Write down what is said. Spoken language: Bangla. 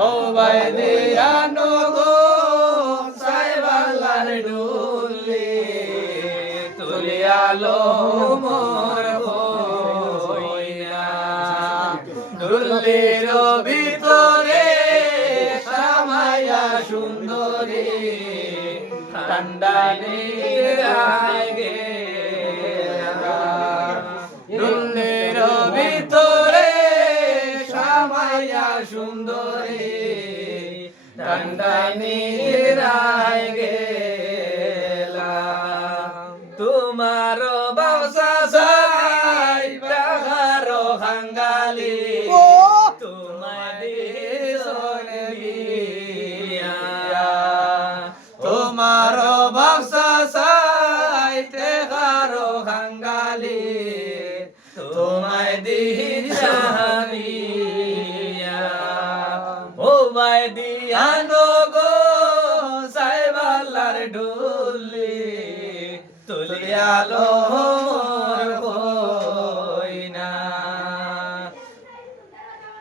হো বাই দিয়া নগো সাইবালার ডুলে তুলিয়ালো মোর হই না ডুলের ভিতরে সামায়া সুন্দরী, ঠান্ডা নিরাগে ডুলের ভিতরে সামায়া সুন্দরী ঠান্ডা নিরায় গেলা তোমার বাসা সাই প্রাহার হাঙ্গালি তোমার বাসা সাইতে গারো হাঙ্গালি তোমায় দিন জাহানিয়া মাই দিয়ানো গো সাইবালার ঢুলি তুলিয়ালো